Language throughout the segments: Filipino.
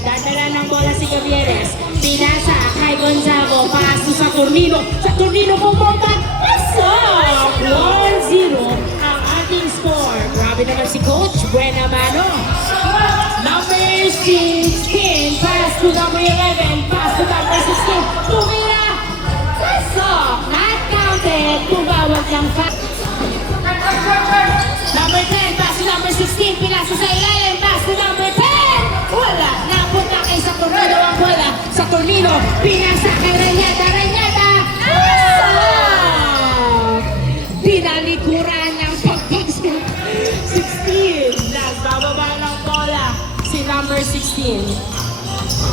Nagdadala ng bola si Gavieres. Pinasa kay Gonzago. Paso sa Tornino. Sa Tornino pumunta. Pasok! 1-0 ang ating score. Grabe naman si Coach Buenamano. Number 16. Pass to number 11. Pass to number 16. Tumira. Pasok! Not counted. Tumawag ng pass. Number 10, pass to number 16, pinasa sa ilalim, pass to number 10! Wala, napunta kay sa Tornino ang bola. Sa Tornino, pinasa kay Ranyada, Ranyada! Pinalikuran ng pag-16. Nagbababa ng bola si number 16.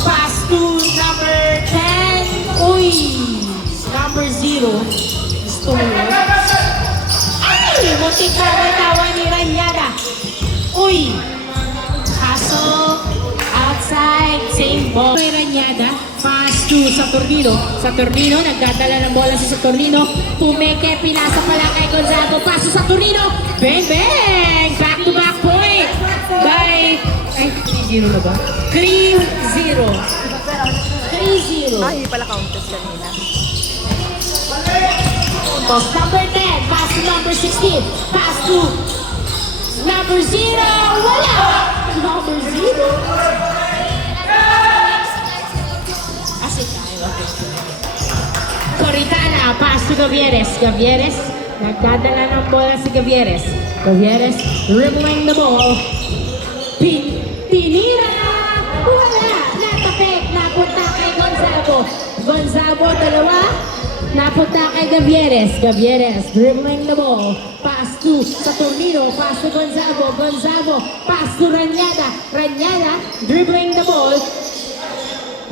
Pass to number 10. Uy! Number 0. Gusto mo yun? Muntik na bitawan ni Ranyada. Uy! Pasok. Outside. Same ball. Kay Ranyada. Pass to sa Tornino. Sa Tornino. Nagdadala ng bola sa Tornino. Pumeke. Pinasa pala kay Gonzago. Paso sa Tornino. Bang! Bang! Back to back point. By... Ay, 3-0 na ba? 3-0. 3-0. Ay, hindi pala contest kanina. Number 10, pass to number 16, pass to number 0, wala! Number 0? Asik tayo. Coritana, pass to Gavieres. Gavieres, nagdadala ng bola si Gavieres. Gavieres, dribbling the ball. Tinira na! Wala! Natapik! Napunta kay Gonzago. Gonzago, dalawa. Napunta kay Gavieres. Gavieres, dribbling the ball. Pass to sa Tornino. Pass to Gonzago. Gonzago, pass to Ranyada. Ranyada, dribbling the ball.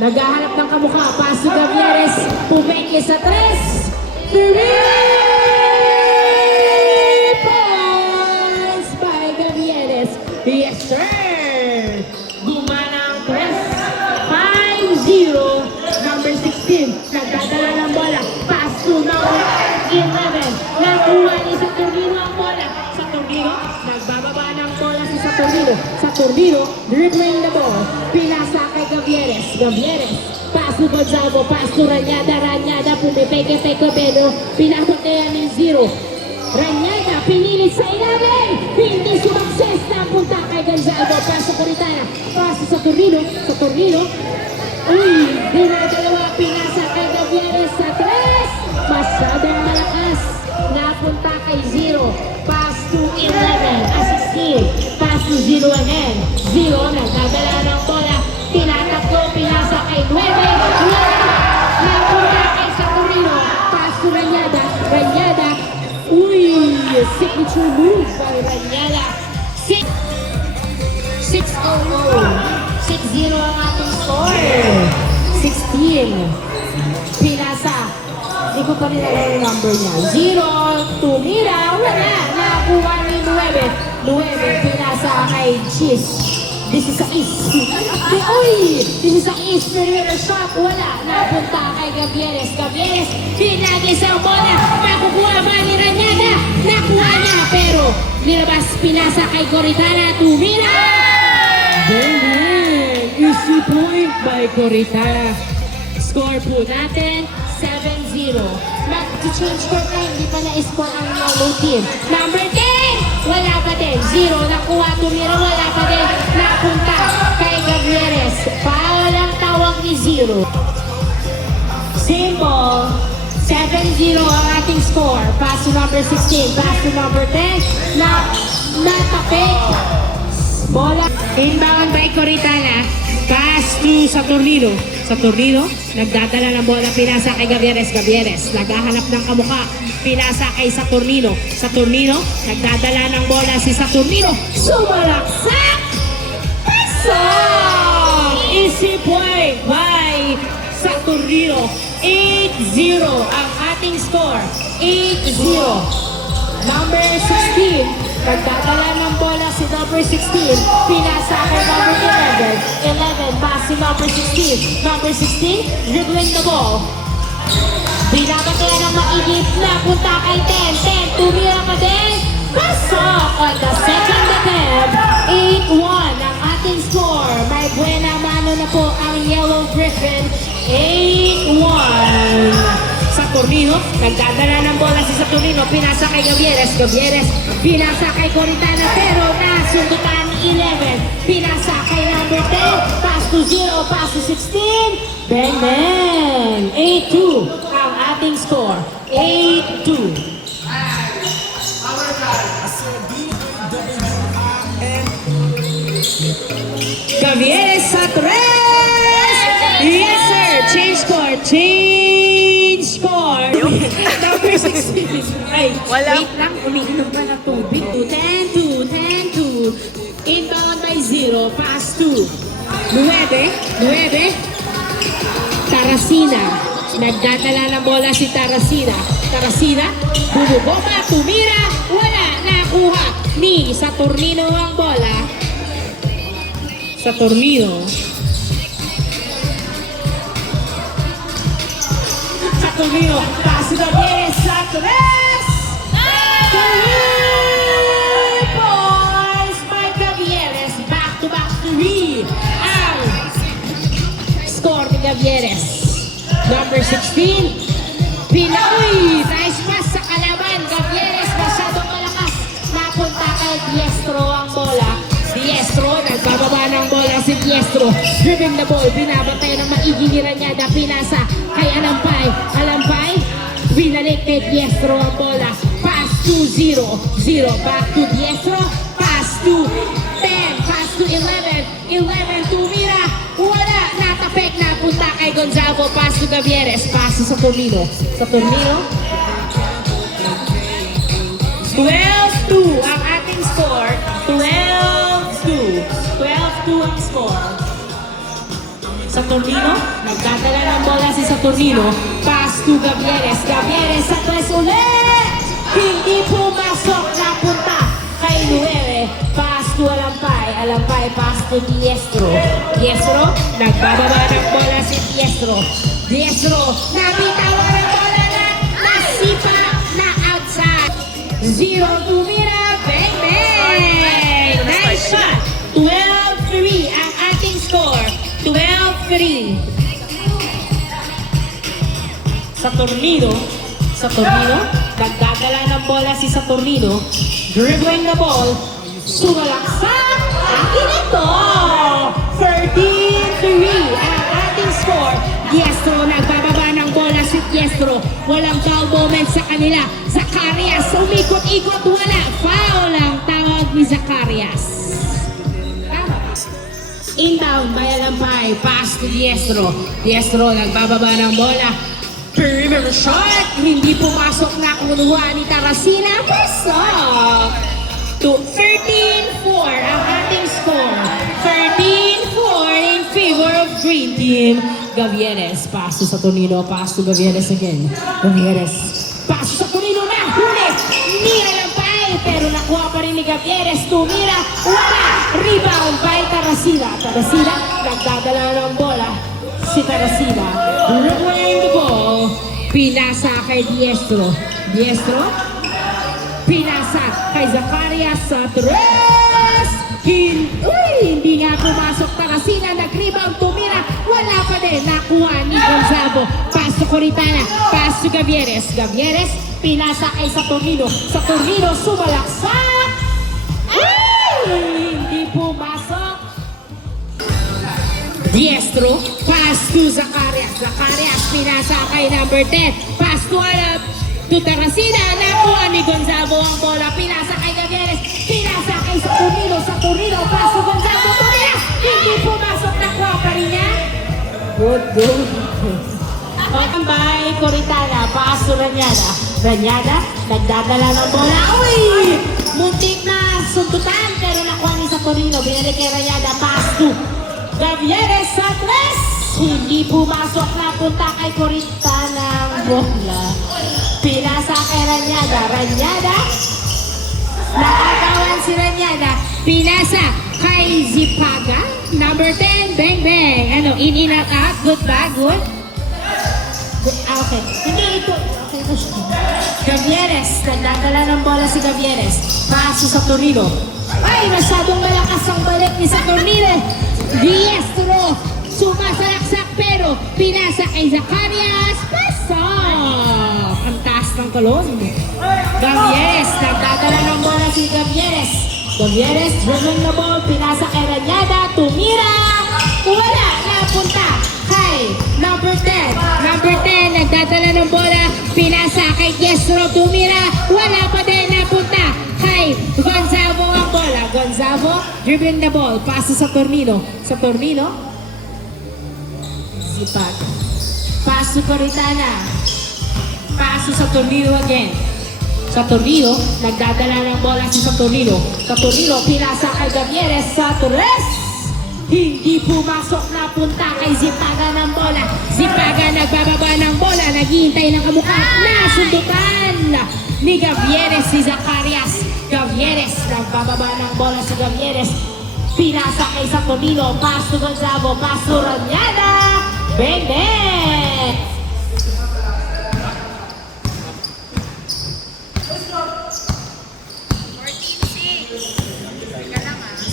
Naghahanap ng kamukha. Pass to Gavieres. Pumeke sa 3. 3 points by Gavieres. Yes, sir! Gumana ang 3. 5-0. Number 16. Nagdadala ng bola. Pass to number 11. Nakuha ni sa Tornino ang bola. Sa Tornino, nagbababa ng bola si sa Tornino. Sa Tornino, dribbling the ball. Pinasa kay Gavieres. Gavieres. Pass to Gonzago. Pass to Ranyada. Ranyada. Pumipeke-peke pero pinakot na yan ng 0. Ranyada. Pinilit sa ilalim. Hindi sumakses. Napunta kay Gonzago. Pass to Coritana. Pass sa Tornino. Sa Tornino. Uy, dinadalawa, pinasa kay Gavieres sa 3. Masyadong malakas. Napunta kay 0. Pass to 11. Assisted. Pass to 0 again. 0, nagdadala ng bola. Tinatakbo, pinasa kay 9. Napunta kay Saturino. Pass to Ranyada. Ranyada. Uy, signature move by Ranyada. 6-0. 6-0 ang ating score. 16. Pinasa. Hindi ko pa rin alam yung number niya. 0. Tumira. Wala. Nakuha ni 9. 9. Pinasa kay Cheese. This is a East. Uy! This is a East. Pero shot. Wala. Napunta kay Gavieres. Gavieres. Pinagis ang bola. Nakukuha ba ni Ranyada? Nakuha niya. Pero nilabas. Pinasa kay Coritana. Tumira. Easy point by Coritana. Score po natin, 7-0. Mag-change court na, hindi pa na-score ang yellow team. Number 10, wala pa din. 0, nakuha, tumira, wala pa din. Napunta kay Gavieres. Foul ang tawag ni 0. Simple. 7-0 ang ating score. Pass to number 16, pass to number 10. Natapik. Bola. Inbound by Coritana. Pass to sa Tornino. Sa Tornino, nagdadala ng bola. Pinasa kay Gavieres. Gavieres, naghahanap ng kamukha. Pinasa kay sa Tornino. Sa Tornino, nagdadala ng bola si sa Tornino. Sumalaksak! Pasok! Easy point by sa Tornino. 8-0 ang ating score. 8-0. Number 16, nagdadala ng bola si number 16. Pinasa kay number 11. 11, pass si number 16. Number 16, dribbling the ball. Binabatayan ng maigit na punta kay 10. 10, tumira pa din. Pasok on the second attempt. 8-1 ang ating score. May Buenamano na Saturnino, nagdadala ng bola si Saturnino, pinasa kay Gavieres, Gavieres, pinasa kay Coritana, pero nasundutan ni 11, pinasa kay number 10, pass to 0, pass to 16, bang bang, 8-2 ang ating score, 8-2. Gavieres sa 3! Yes sir! Change score! Change score! Number 16. Ay, Wala. wait lang. Umiinom pa na tubig. 10-2, 10-2. Inbound by 0. Pass 2. 9. Tarasina. Nagdadala ng bola si Tarasina. Tarasina. Bumubomba. Tumira. Wala. Nakuha ni Saturnino ang bola. Saturnino. Saturnino, pass to Gavieres sa 3! 3 points by Gavieres. Back to 3 ang score ni Gavieres. Number 16, Pinoy. Nice pass sa kalaban. Gavieres masyadong malakas. Napunta kay Diestro ang bola. Diestro, nagbababa ng bola si Diestro. Dribbling the ball, binabatay ng maigi ni Ranyada. Pinasa kay Alampay. Alampay, binalik kay Diestro ang bola. Pass to 0. Back to Diestro. Pass to 10. Pass to 11. 11 to Mira. Wala, natapik, napunta kay Gonzago. Pass to Gavieres. Pass to Saturnino. Saturnino. 12-2 ang ating score. 12-2 ang score. Saturnino, nagdadala ng bola si Saturnino. Pass to Gavieres. Gavieres sa 3 ulit. Hindi pumasok, napunta kay 9. Pass to Alampay. Alampay, pass to Diestro. Diestro, nagbababa ng bola si Diestro. Diestro, nabitawan ng bola na nasipa na outside. 0 to Mira. Bang, bang. Nice shot. 12-3 ang ating score. 12-3. Saturnino. Saturnino. Nagdadala ng bola si Saturnino. Dribbling the ball. Sumalaksak. Akin ito. 13-3 ang ating score. Diestro. Nagbababa ng bola si Diestro. Walang foul moment sa kanila. Zacarias. Umikot-ikot. Wala. Foul ang tawag ni Zacarias. Inbound by Alampay. Pass to Diestro. Diestro nagbababa ng bola. Perimeter shot. Hindi pumasok na kunuha ni Tarasina. Pasok. To 13-4 ang ating score. 13-4 in favor of Green Team. Gavieres. Pass to Saturnino. Pass to Gavieres again. Gavieres. Pass to Saturnino na. Huli. Ni Alampay. Pero nakuha pa rin ni Gavieres. Tumira. Wala. Rebound by Tarasina. Tarasina. Nagdadala ng bola. Si Tarasina. Replaying the ball. Pinasa kay Diestro. Diestro. Pinasa kay Zacarias sa 3. Hindi nga pumasok Tarasina. Nag-rebound. Tumira. Wala pa din. Nakuha ni Gonzago. Pass to Coritana. Pass to Gavieres. Gavieres. Pinasa kay Saturnino. Saturnino sumalaksak. Hindi pumasok. Diestro. Pass to Zacarias. Zacarias. Pinasa kay number 10. Pass to Tarasina. Nakuha ni Gonzago ang bola. Pinasa kay Gavieres. Pinasa kay Saturnino. Saturnino. Pass to Gonzago. Tumira. Hindi pumasok. Nakuha pa rin niya. Good. By Coritana. Pass to Ranyada. Ranyada. Nagdadala ng bola. Uy! Muntik na suntutan. Pero nakuha ni Saturnino. Binalik kay Ranyada. Pass to Gavieres sa 3. Hindi pumasok. Napunta kay Coritana ang bola. Pinasa kay Ranyada. Ranyada. Nakagawan si Ranyada. Pinasa kay Zipaga. Number 10. Bang, bang. Ano, in out, out. Good ba? Good? Okay. Hindi ito. Okay, ito siya. Gavieres. Nagdadala ng bola si Gavieres. Pass to Saturnino. Ay, masyadong malakas ang balik ni Saturnino. Diestro. Sumasalaksak pero pinasa kay Zacarias. Pasok. Colon. Gavieres, nagdadala ng bola si Gavieres. Gavieres, driven na ball, pinasa kay Ranyada, tumira. Wala, napunta kay number 10. Number 10, nagdadala ng bola, pinasa kay Diestro, tumira. Wala pa din, napunta kay Gonzalo ang bola. Gonzalo, driven the ball, pasa sa Tornino. Sa Tornino, sipag. Paso Coritana. Paso sa Tornino again. Sa Tornino, nagdadala ng bola si Saturnino. Saturnino, pinasa kay Gavieres sa Torres. Hindi pumasok, na punta kay Zipaga ng bola. Zipaga nagbababa ng bola, naghihintay ng kamukha. Nasundukan ni Gavieres si Zacarias. Gavieres, nagbababa ng bola si Gavieres. Pinasa kay Saturnino, paso Gonzalo, paso Ranyada. Bene!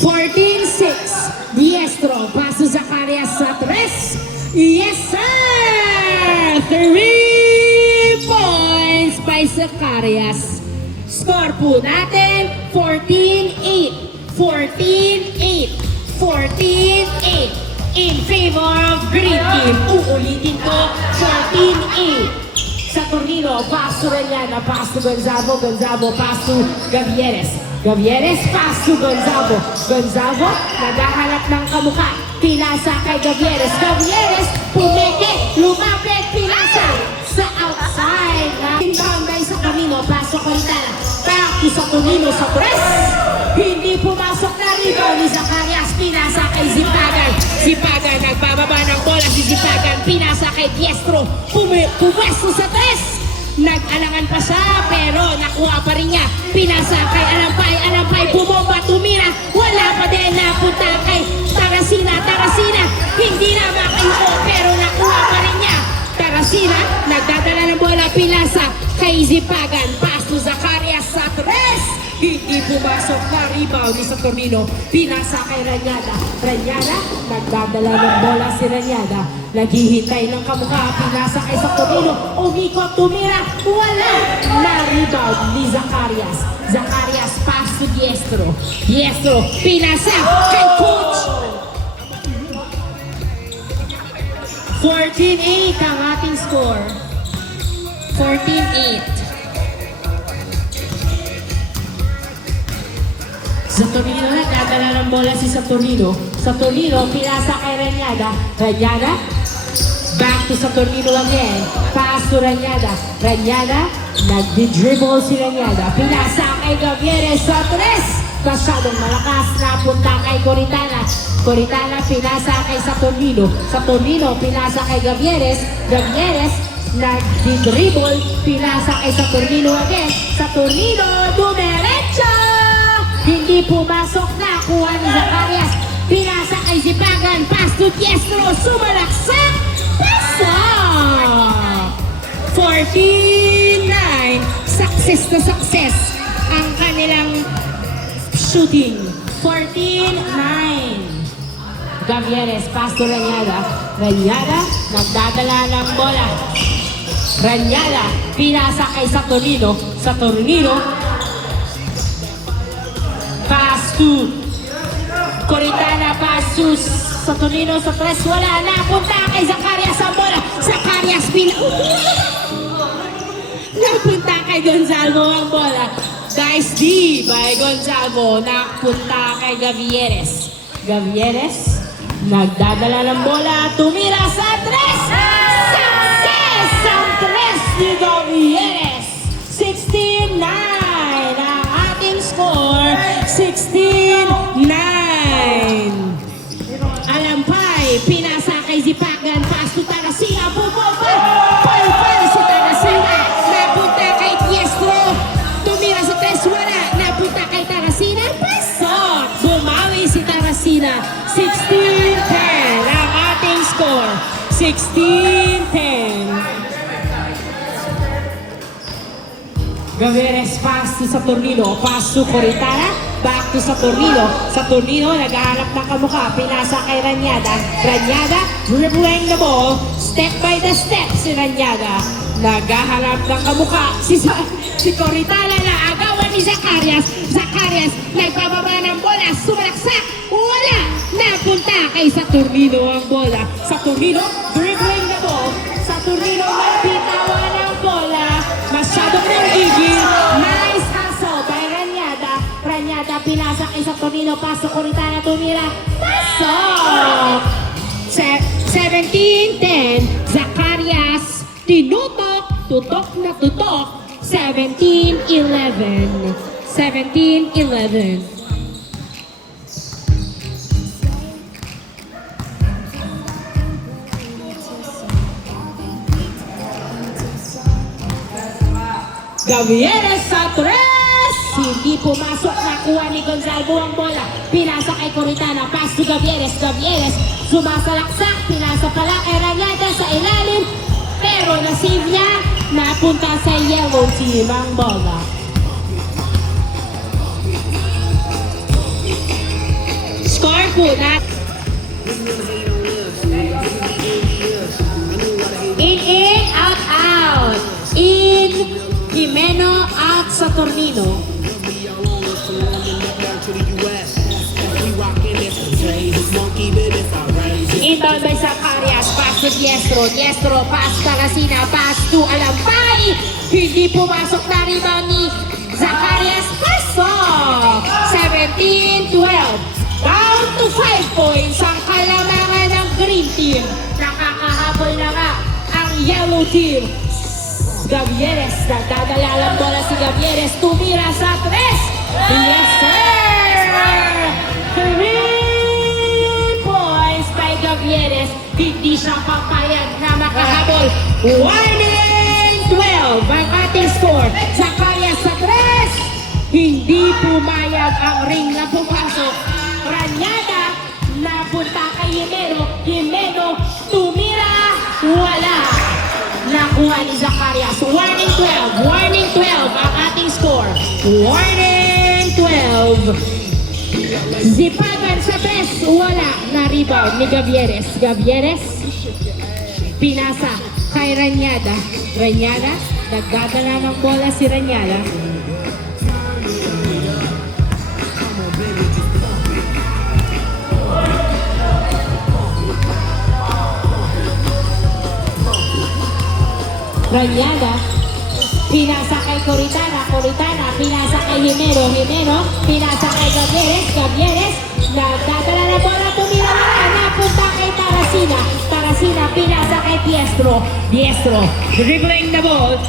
14-6. Diestro, paso Zacarias sa 3. Yes, sir! 3 points by Zacarias. Score po natin, 14-8. 14-8. 14-8. In favor of Green Team. Uulitin ko, 14-8. Sa Tornino, paso Ranyana, paso Gonzalo, Gonzalo, paso Gavieres. Gavieres, paso Gonzalo. Gonzalo, naghahanap ng kamukha. Pinasa kay Gavieres. Gavieres, pumeke, lumapit, pinasa sa outside. Inbound guys sa Tornino, paso Contana. Paso sa Tornino sa press. Hindi pumasok na rebound ni Zacarias. Pinasa kay Zipagan. Zipagan, nagbababa ng bola si Zipagan. Pinasa kay Diestro. Pumesto sa tres. Nag-alangan pa siya, pero nakuha pa rin niya. Pinasa kay Alampay. Alampay, bumomba, tumira. Wala pa din, napunta kay Tarasina. Tarasina, hindi na makayuko, pero nakuha pa rin niya. Tarasina, nagdadala ng bola. Pinasa kay Zipagan. Pasto Zacarias sa tres. Hindi pumasok na rebound ni Saturnino. Pinasa kay Ranyada. Ranyada, nagdadala ng bola si Ranyada. Naghihintay ng kamukha. Pinasa kay Saturnino. Umikot, tumira. Wala na rebound ni Zacarias. Zacarias, pass to Diestro. Diestro, pinasa kay Coach. 14-8 ang ating score. 14-8. Saturnino, nagdadala ng bola si Saturnino. Saturnino, pinasa kay Ranyada. Ranyada, back to Saturnino again. Pass to Ranyada. Ranyada, nagdi-dribble si Ranyada. Pinasa kay Gavieres sa tres. Masyadong malakas, napunta kay Coritana. Coritana, pinasa kay Saturnino. Saturnino, pinasa kay Gavieres. Gavieres, nagdi-dribble. Pinasa kay Saturnino again. Saturnino, dumiretso! Hindi pumasok, na kuha ni Zacarias. Pinasa kay Zipagan. Pass to Diestro. Sumalaksak. Pasa! 14-9. Success to success ang kanilang shooting. 14-9. Gavieres, pass to Ranyada. Ranyada, nagdadala ng bola. Ranyada, pinasa kay Saturnino. Saturnino, pass to Coritana, pass to Saturnino sa tres. Wala na, punta kay Zacarias ang bola. Zacarias, napunta kay Gonzalo ang bola. Guys, D by Gonzalo, napunta kay Gavieres. Gavieres, nagdadala ng bola, tumira sa tres. Success ang tres ni Gavieres. 16-9 ang ating score. 16-9. Alampay, pinasa kay Zipagan. Pass to Tarasina. Bumomba. Pal-pal si Tarasina. Napunta kay Diestro. Tumira sa tres. Wala. Napunta kay Tarasina. Pasok. Bumawi si Tarasina. 16-10 ang ating score. 16-10. Gaveres pass to Saturnino, pass to Coritana, back to Saturnino. Saturnino, naghahanap ng kamukha, pinasa kay Ranyada. Ranyada, dribbling the ball, step by the step si Ranyada. Naghahanap ng kamukha, si Coritana na agawan ni Zacarias. Zacarias, nagbababa ng bola, sumalaksak, wala! Napunta kay Saturnino ang bola. Saturnino, dribbling the ball. Saturnino, magbitawan ng bola. Masyadong nanggigil. Nice hustle by Ranyada. Ranyada, pinasa kay Saturnino. Pasok Coritana, tumira. Pasok! 17-10. Zacarias, tinutok. Tutok na tutok. 17-11. 17-11. Gavieres sa tres! Hindi pumasok, nakuha ni Gonzalo ang bola. Pinasa kay Coritana, pass to Gavieres. Gavieres, sumasalaksak, pinasa pala kay Ranyada sa ilalim. Pero na-save niya, napunta sa yellow team ang bola. Score po na. In, out, out. In, Jimeno at Saturnino. Inbound by Zacarias, pass to Diestro. Diestro, pass Talasina, pass to Alampay. Hindi pumasok na rebound ni Zacarias. Pasok! 17-12. Down to 5 points ang kalamangan ng green team. Nakakahabol na nga ang yellow team. Gavieres, nagdadala lang bola si Gavieres, tumira sa tres. Yes, sir! 3 points by Gavieres. Hindi siya papayag na makahabol. Warning 12 ang ating score. Zacarias sa tres. Hindi pumayag ang ring na pumasok. Ranyada, napunta kay Jimeno. Jimeno, tumira, wala. Nakuha ni Zacarias. Warning 12. Warning 12 ang ating score. Warning 12. Zipagan sa best. Wala na rebound ni Gavieres. Gavieres. Pinasa kay Ranyada. Ranyada. Nagdadala ng bola si Ranyada. Ranyada, pinasa kay Coritana, Coritana, pinasa kay Jimeno, Jimeno, pinasa kay Gavieres, Gavieres, nagdadala na bola, tumira na, napunta kay Tarasina, Tarasina, pinasa kay Diestro, Diestro, dribbling the ball,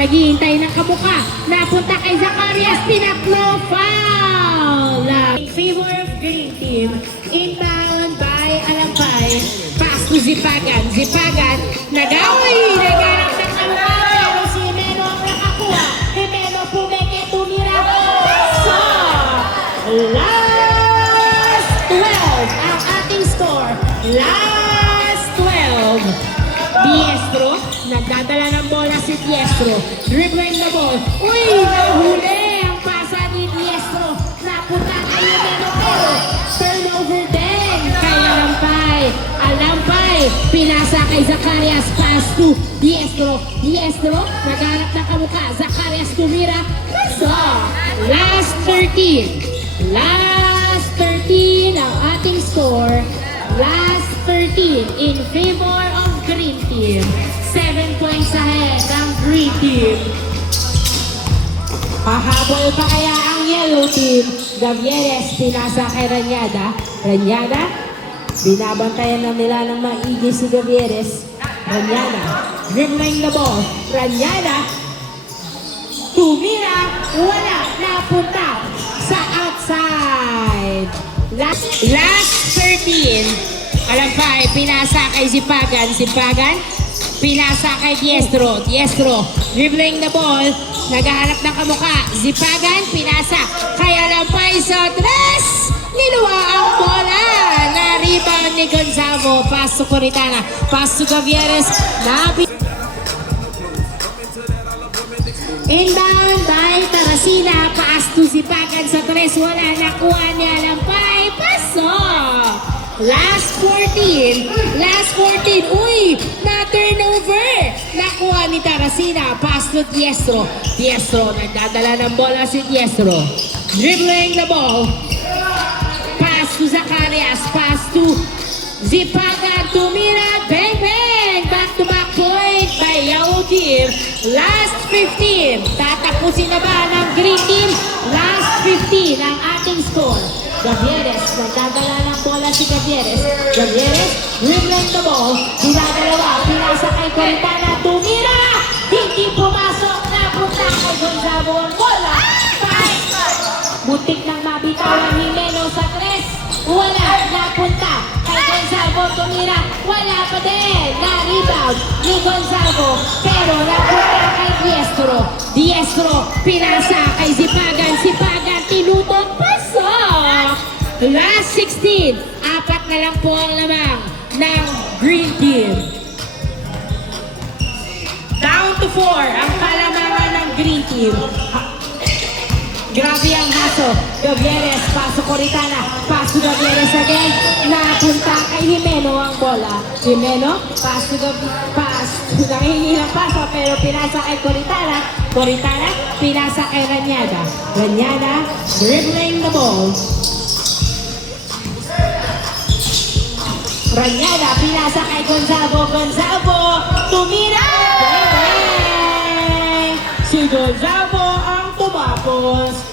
naghihintay ng kabuka, napunta kay Zacarias, tinaklo, foul! In favor of green team, inbound by Alampay, pass to Zipagan, Zipagan, nag-away, naghanap ng kabuka, pero si Jimeno ang nakakuha, Jimeno pumeke, tumira, so, last 12 ang ating score, last 12. Diestro, nagdadala ng bola si Diestro, dribbling the ball, uy, nahuli ang pasa ni Diestro, napunta kay Jimeno, pero turnover din kay Alampay. Alampay, pinasa kay Zacarias, pass to Diestro. Diestro, naghanap ng kamuka. Zacarias tumira. So, last 13. Last 13 ang ating score. Last 13 in favor of green team. 7 points ahead ang green team. Pahabol pa kaya ang yellow team. Gavieres, pinasa kay Ranyada. Ranyada, binabantayan na nila ng maigi si Gavieres. Ranyada, dribbling the ball. Ranyada, tumira, wala, napunta sa outside. Last 13. Alampay, pinasa kay Zipagan. Zipagan, pinasa kay Diestro. Diestro, dribbling the ball. Naghahanap ng kamuka. Zipagan, pinasa kay Alampay sa tres. Niluwa ang bola. Na-rebound ni Gonzalo. Pass to Coritana. Pass to Gavieres. Inbound by Tarasina. Pass to Zipagan sa 3. Wala nakuha niya lang. Pasok! Last 14. Uy! Na-turnover! Nakuha ni Tarasina. Pass to Diestro. Nagdadala ng bola si Diestro. Dribbling the ball. Pass to Zacarias. Pass to Zipagan. Tumira. Bang, bang! Back-to-back point by Yellow Team. Last 15. Tatapusin na ba ng Green Team? Last 15 ang ating score. Gavieres, nagdadala ng bola si Gavieres, dribbling the ball, dinadalawa, pinasa kay Corintana, tumira! Hindi pumasok, napunta kay Gonzalo ang bola. Butik nang mabitawan ni Meno sa 3. Wala, napunta kay Gonzalo, tumira, wala pa din. Na-rebound ni Gonzalo, pero napunta kay Diestro, pinasa kay Zipagan, tinutong pasok. Last 16, 4 na lang po ang lamang ng Green Team. Down to 4 ang kalamangan ng Green Team. Grabe ang haso. Gavieres, paso Coritana. Paso Gavieres again. Napunta kay Jimeno ang bola. Jimeno, paso nangihingi ng paso pero pinasa kay Coritana. Pinasa kay Ranyada. Dribbling the ball. Ranyada, pinasa kay Gonzalo, tumira! Bang! Si Gonzalo ang tumapos.